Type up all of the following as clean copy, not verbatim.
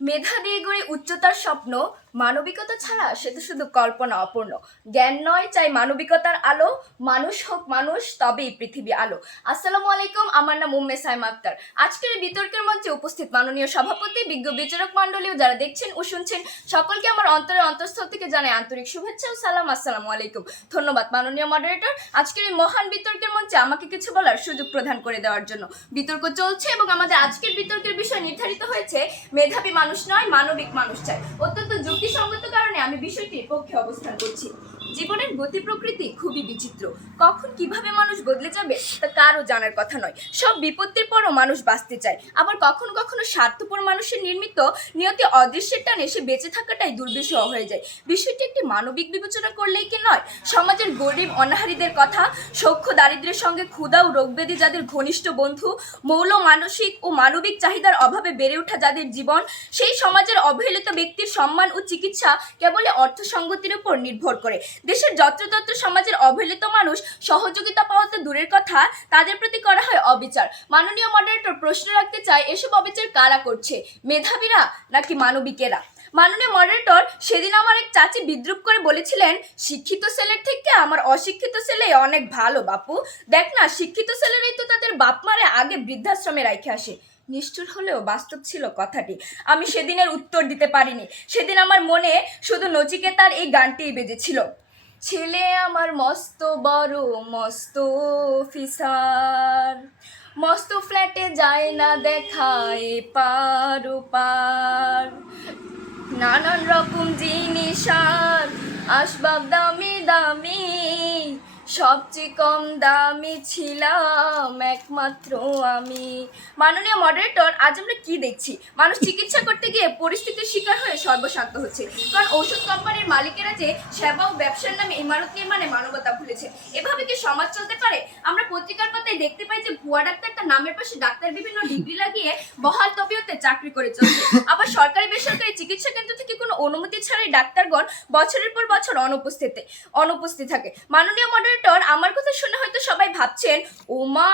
মেধা দিয়ে গড়ে উচ্চতার স্বপ্ন, মানবিকতা ছাড়া সে তো শুধু কল্পনা অপূর্ণ। জ্ঞান নয়, চাই মানবিকতার আলো। মানুষ হোক মানুষ, তবেই পৃথিবী আলো। আসসালামু আলাইকুম, আমার নাম উম্মে সাইমা আক্তার। আজকের এই বিতর্কের মঞ্চে উপস্থিত মাননীয় সভাপতি, বিজ্ঞ বিচারক মণ্ডলীও যারা দেখছেন ও শুনছেন, সকলকে আমার অন্তরের অন্তঃস্থল থেকে জানাই আন্তরিক শুভেচ্ছা ও সালাম। আসসালামু আলাইকুম। ধন্যবাদ মাননীয় মডারেটর, আজকের এই মহান বিতর্কের মঞ্চে আমাকে কিছু বলার সুযোগ প্রদান করে দেওয়ার জন্য। বিতর্ক চলছে এবং আমাদের আজকের বিতর্কের বিষয় নির্ধারিত হয়েছে মেধাবী মানুষ নয়, মানবিক মানুষ চাই। অত্যন্ত যুক্তিসঙ্গত কারণে আমি বিষয়টির পক্ষে অবস্থান করছি। জীবনের গতি প্রকৃতি খুবই বিচিত্র। কখন কিভাবে মানুষ বদলে যাবে তা কারও জানার কথা নয়। সব বিপত্তির পরও মানুষ বাঁচতে চায়, আবার কখনো কখনো স্বার্থপর মানুষের নির্মিত নিয়তি অদৃশ্যের টানে সে বেঁচে থাকাটাই দুর্বিষহ হয়ে যায়। বিষয়টি একটি মানবিক বিবেচনা করলেই কি নয়? সমাজের গরিব অনাহারীদের কথা, সৌখ্য দারিদ্র্যের সঙ্গে ক্ষুধা ও রোগব্যাধি যাদের ঘনিষ্ঠ বন্ধু, মৌল মানসিক ও মানবিক চাহিদার অভাবে বেড়ে ওঠা যাদের জীবন, সেই সমাজের অবহেলিত ব্যক্তির সম্মান ও চিকিৎসা কেবল অর্থসঙ্গতির উপর নির্ভর করে। দেশের যত্রতত্র সমাজের অবহেলিত মানুষ সহযোগিতা পাওয়া তো দূরের কথা, তাদের প্রতি করা হয় অবিচার। মাননীয় মডারেটর, প্রশ্ন রাখতে চাই, এসব অবিচার কারা করছে, মেধাবীরা নাকি মানবিকেরা? মাননীয় মডারেটর, সেদিন আমার এক চাচি বিদ্রুপ করে বলেছিলেন, শিক্ষিত ছেলের থেকে আমার অশিক্ষিত ছেলে অনেক ভালো বাপু। দেখ না, শিক্ষিত ছেলেরাই তো তাদের বাপ মারে আগে বৃদ্ধাশ্রমে রাইখে আসে। নিষ্ঠুর হলেও বাস্তব ছিল কথাটি। আমি সেদিনের উত্তর দিতে পারিনি। সেদিন আমার মনে শুধু নচিকেতার এই গানটিই বেজেছিল। ছেলে আমার মস্ত বড়, মস্ত অফিসার, মস্ত ফ্ল্যাটে যায় না দেখায় পার ওপার, নানান রকম জিনিস আর আসবাব দামি দামি, সবচেয়ে কম দামি ছিলাম একমাত্র আমি। মাননীয় মডারেটর, আজ আমরা কি দেখছি? মানুষ চিকিৎসা করতে গিয়ে পরিস্থিতির শিকার হয়ে সর্বশান্ত হচ্ছে, কারণ ঔষধ কোম্পানির মালিকেরা যে সেবা ও ব্যবসার নামে ইমারত নির্মাণে মানবতা ভুলেছে। এভাবে কি সমাজ চলতে পারে? আমরা পত্রিকার পাতায় দেখতে পাই যে ভুয়া ডাক্তার তার নামের পাশে ডাক্তার বিভিন্ন ডিগ্রি লাগিয়ে বহাল তবিয়তে চাকরি করে চলছে। আবার সরকারি বেসরকারি চিকিৎসা কেন্দ্র থেকে কোনো অনুমতি ছাড়াই ডাক্তারগণ বছরের পর বছর অনুপস্থিত থাকে। মাননীয় মডারেটর, আমার কথা শুনে হয়তো সবাই ভাবছেন, ওমা,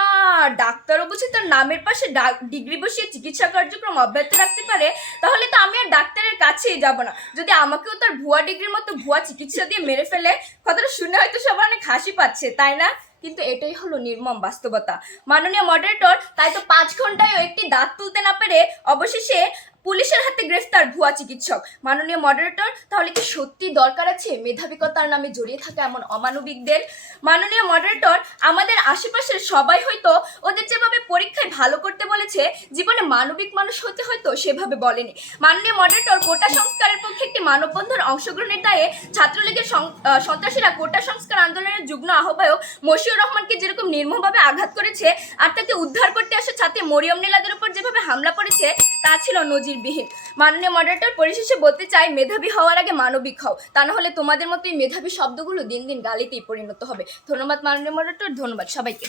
ডাক্তারও বুঝি তার নামের পাশে ডিগ্রি বসিয়ে চিকিৎসা কার্যক্রম অব্যাহত রাখতে পারে, তাহলে তো আমি আর ডাক্তারের কাছেই যাব না। যদি আমাকেও তার ভুয়া ডিগ্রির মতো ভুয়া চিকিৎসা দিয়ে মেরে ফেলে, কথাটা শুনে হয়তো সবাই অনেক হাসি পাচ্ছে, তাই না? কিন্তু এটাই হলো নির্মম বাস্তবতা। মাননীয় মডারেটর, তাই তো 5 ঘন্টায়ও একটি দাঁত তুলতে না পেরে অবশেষে পুলিশের হাতে গ্রেফতার ভুয়া চিকিৎসক। মাননীয় মডারেটর, তাহলে কি সত্যি দরকার আছে মেধাবিকতার নামে জড়িয়ে থাকা এমন অমানবিকদের? মাননীয় মডারেটর, আমাদের আশেপাশের সবাই হয়তো ওদের যেভাবে পরীক্ষায় ভালো করতে বলেছে, জীবনে মানবিক মানুষ হতে হয়তো সেভাবে বলেনি। মাননীয় মডারেটর, কোটা সংস্কারের পক্ষে একটি মানববন্ধন অংশগ্রহণের দায়ে ছাত্রলীগের সন্ত্রাসীরা কোটা সংস্কার আন্দোলনের যুগ্ম আহ্বায়ক মশিউর রহমানকে যেরকম নির্মমভাবে আঘাত করেছে, আর তাকে উদ্ধার করতে আসা ছাত্রী মরিয়ম নীলাদের উপর যেভাবে হামলা করেছে, তা ছিল নজিরবিহীন। মাননীয় মডারেটর, পরিশেষে বলতে চাই, মেধাবী হওয়ার আগে মানবিক হও, তা না হলে তোমাদের মতোই মেধাবী শব্দগুলো দিন দিন গালিতেই পরিণত হবে। ধন্যবাদ মাননীয় মডারেটর, ধন্যবাদ সবাইকে।